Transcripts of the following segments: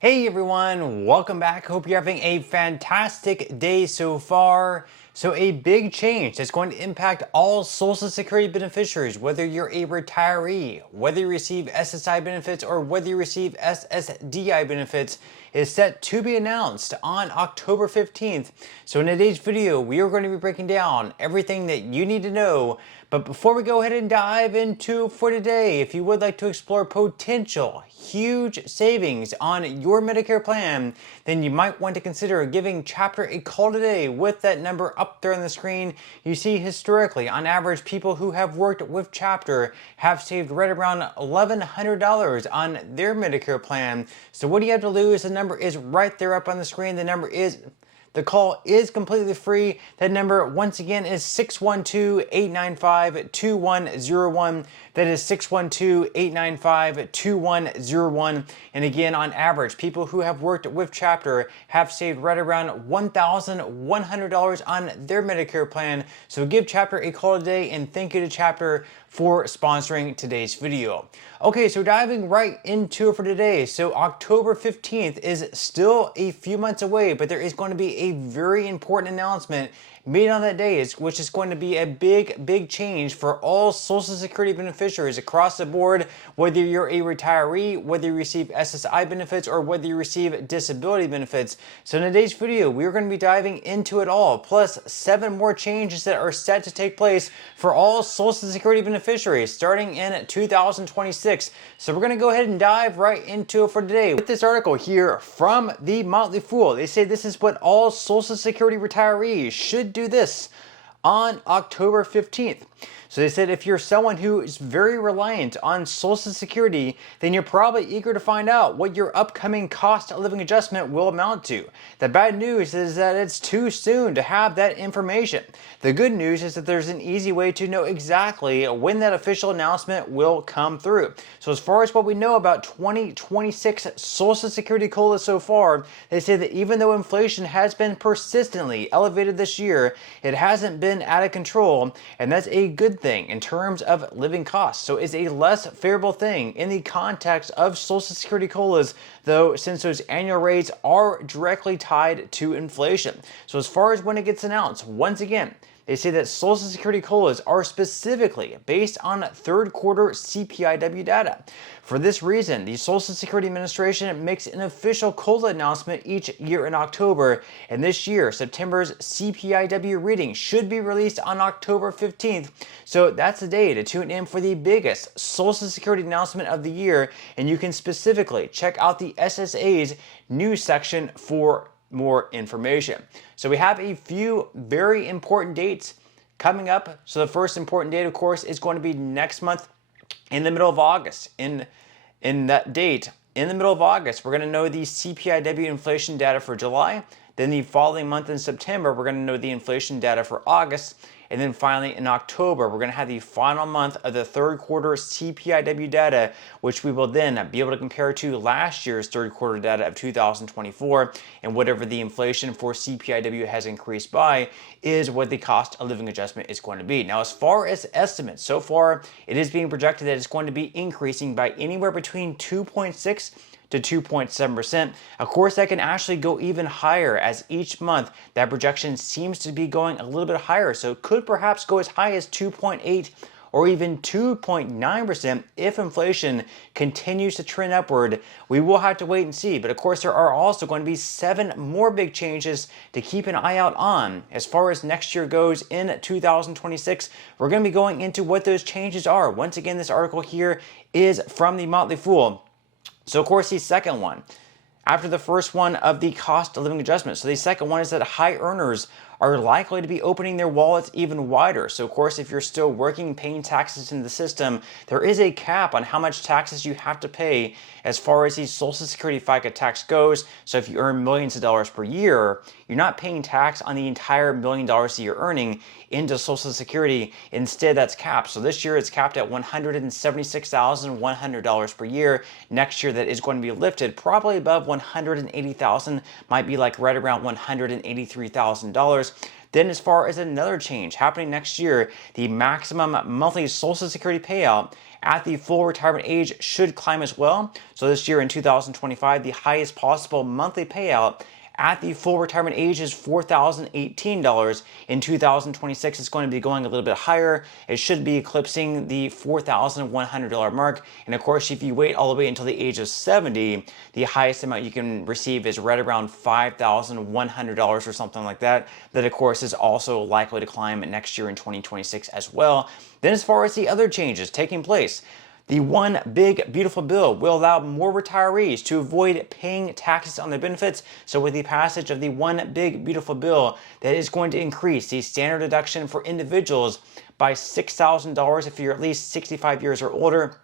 Hey everyone, welcome back. Hope you're having a fantastic day so far. So a big change that's going to impact all Social Security beneficiaries, whether you're a retiree, whether you receive SSI benefits, or whether you receive SSDI benefits, is set to be announced on October 15th. So in today's video, we are going to be breaking down everything that you need to know. But before we go ahead and dive into for today, if you would like to explore potential huge savings on your Medicare plan, then you might want to consider giving Chapter a call today. With that number up there on the screen, you see historically, on average, people who have worked with Chapter have saved right around $1,100 on their Medicare plan. So what do you have to lose? The number is right there up on the screen. The call is completely free. That number, once again, is 612-895-2101. That is 612-895-2101. And again, on average, people who have worked with Chapter have saved right around $1,100 on their Medicare plan. So give Chapter a call today, and thank you to Chapter for sponsoring today's video. Okay, so diving right into it for today. So October 15th is still a few months away, but there is going to be a very important announcement made on that day, which is going to be a big change for all Social Security beneficiaries across the board, whether you're a retiree, whether you receive SSI benefits, or whether you receive disability benefits. So in today's video, we're going to be diving into it all, plus 7 more changes that are set to take place for all Social Security beneficiaries starting in 2026. So we're going to go ahead and dive right into it for today. With this article here from the Motley Fool, they say this is what all Social Security retirees should do this on October 15th. So they said if you're someone who is very reliant on Social Security, then you're probably eager to find out what your upcoming cost of living adjustment will amount to. The bad news is that it's too soon to have that information. The good news is that there's an easy way to know exactly when that official announcement will come through. So as far as what we know about 2026 Social Security COLA so far, they say that even though inflation has been persistently elevated this year, it hasn't been out of control, and that's a good thing in terms of living costs. So it's a less favorable thing in the context of Social Security COLAs, though, since those annual rates are directly tied to inflation. So as far as when it gets announced, once again, they say that Social Security COLAs are specifically based on third quarter CPIW data. For this reason, the Social Security Administration makes an official COLA announcement each year in October, and this year, September's CPIW reading should be released on October 15th. So that's the day to tune in for the biggest Social Security announcement of the year, and you can specifically check out the SSA's news section for more information. So we have a few very important dates coming up. So the first important date, of course, is going to be next month in the middle of August. In that date, in the middle of August, we're going to know the CPIW inflation data for July. Then the following month in September, we're going to know the inflation data for August. And then finally in October, we're going to have the final month of the third quarter CPIW data, which we will then be able to compare to last year's third quarter data of 2024. And whatever the inflation for CPIW has increased by is what the cost of living adjustment is going to be. Now, as far as estimates, so far it is being projected that it's going to be increasing by anywhere between 2.6 to 2.7%. Of course, that can actually go even higher as each month that projection seems to be going a little bit higher. So it could perhaps go as high as 2.8 or even 2.9% if inflation continues to trend upward. We will have to wait and see. But of course, there are also going to be 7 more big changes to keep an eye out on. As far as next year goes in 2026, we're going to be going into what those changes are. Once again, this article here is from the Motley Fool. So of course, the second one, after the first one of the cost of living adjustment. So the second one is that high earners are likely to be opening their wallets even wider. So of course, if you're still working, paying taxes in the system, there is a cap on how much taxes you have to pay as far as the Social Security FICA tax goes. So if you earn millions of dollars per year, you're not paying tax on the entire $1 million that you're earning into Social Security. Instead, that's capped. So this year it's capped at $176,100 per year. Next year that is going to be lifted probably above $180,000, might be like right around $183,000. Then as far as another change happening next year, the maximum monthly Social Security payout at the full retirement age should climb as well. So this year in 2025, the highest possible monthly payout at the full retirement age is $4,018. In 2026, it's going to be going a little bit higher. It should be eclipsing the $4,100 mark. And of course, if you wait all the way until the age of 70, the highest amount you can receive is right around $5,100 or something like that. That, of course, is also likely to climb next year in 2026 as well. Then as far as the other changes taking place, the One Big Beautiful Bill will allow more retirees to avoid paying taxes on their benefits. So with the passage of the One Big Beautiful Bill, that is going to increase the standard deduction for individuals by $6,000 if you're at least 65 years or older.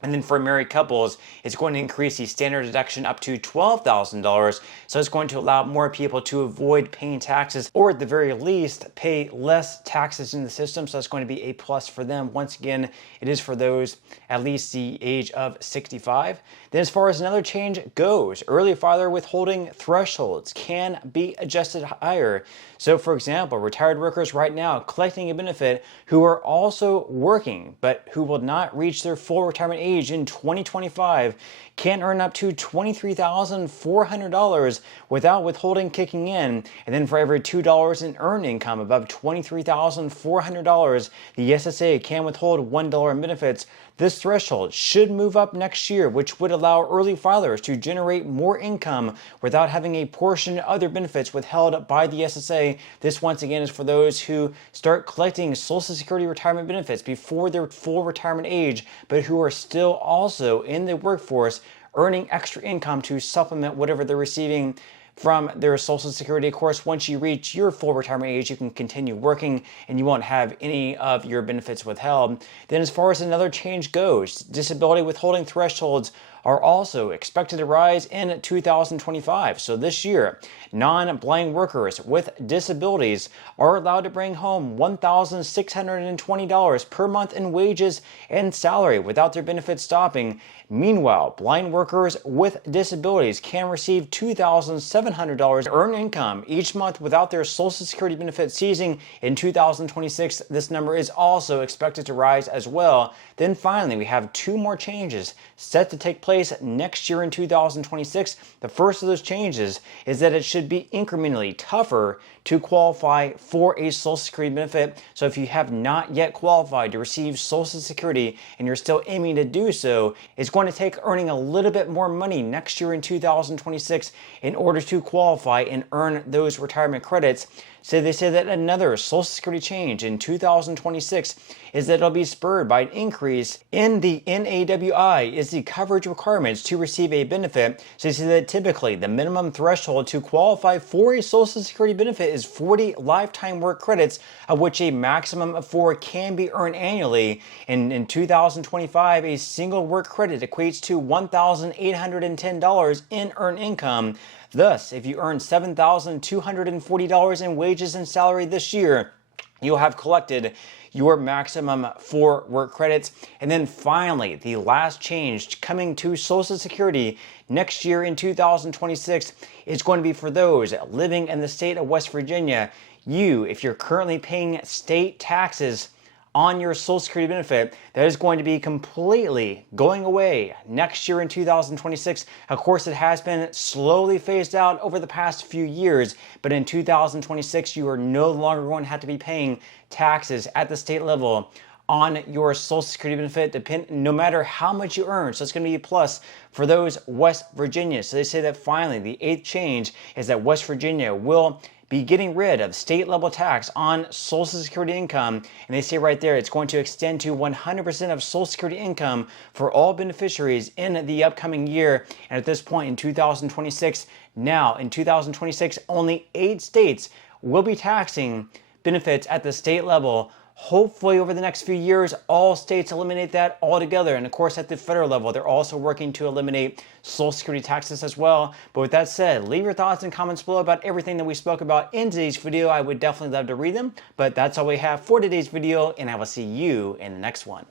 And then for married couples, it's going to increase the standard deduction up to $12,000. So it's going to allow more people to avoid paying taxes, or at the very least, pay less taxes in the system. So that's going to be a plus for them. Once again, it is for those at least the age of 65. Then as far as another change goes, early filer withholding thresholds can be adjusted higher. So for example, retired workers right now collecting a benefit who are also working, but who will not reach their full retirement age in 2025 can earn up to $23,400 without withholding kicking in. And then for every $2 in earned income above $23,400, the SSA can withhold $1 in benefits. This threshold should move up next year, which would allow early filers to generate more income without having a portion of their benefits withheld by the SSA. This once again is for those who start collecting Social Security retirement benefits before their full retirement age, but who are still also in the workforce earning extra income to supplement whatever they're receiving from their Social Security. Of course, once you reach your full retirement age, you can continue working and you won't have any of your benefits withheld. Then as far as another change goes, disability withholding thresholds are also expected to rise in 2025. So this year, non-blind workers with disabilities are allowed to bring home $1,620 per month in wages and salary without their benefits stopping. Meanwhile, blind workers with disabilities can receive $2,700 earned income each month without their Social Security benefit ceasing. In 2026, this number is also expected to rise as well. Then finally, we have two more changes set to take place next year in 2026. The first of those changes is that it should be incrementally tougher to qualify for a Social Security benefit. So if you have not yet qualified to receive Social Security and you're still aiming to do so, it's going to take earning a little bit more money next year in 2026 in order to qualify and earn those retirement credits. So they say that another Social Security change in 2026 is that it'll be spurred by an increase in the NAWI, is the coverage requirements to receive a benefit. So they say that typically the minimum threshold to qualify for a Social Security benefit is 40 lifetime work credits, of which a maximum of 4 can be earned annually. And in 2025, a single work credit equates to $1,810 in earned income. Thus, if you earn $7,240 in wages and salary this year, you'll have collected your maximum 4 work credits. And then finally, the last change coming to Social Security next year in 2026 is going to be for those living in the state of West Virginia. If you're currently paying state taxes on your Social Security benefit, that is going to be completely going away next year in 2026. Of course, it has been slowly phased out over the past few years, but in 2026, you are no longer going to have to be paying taxes at the state level on your Social Security benefit, no matter how much you earn. So it's going to be a plus for those West Virginia. So they say that finally, the 8th change is that West Virginia will be getting rid of state level tax on Social Security income. And they say right there, it's going to extend to 100% of Social Security income for all beneficiaries in the upcoming year. And at this point in 2026, only 8 states will be taxing benefits at the state level. Hopefully over the next few years, all states eliminate that altogether. And of course, at the federal level, they're also working to eliminate Social Security taxes as well. But with that said, leave your thoughts and comments below about everything that we spoke about in today's video. I would definitely love to read them. But that's all we have for today's video, and I will see you in the next one.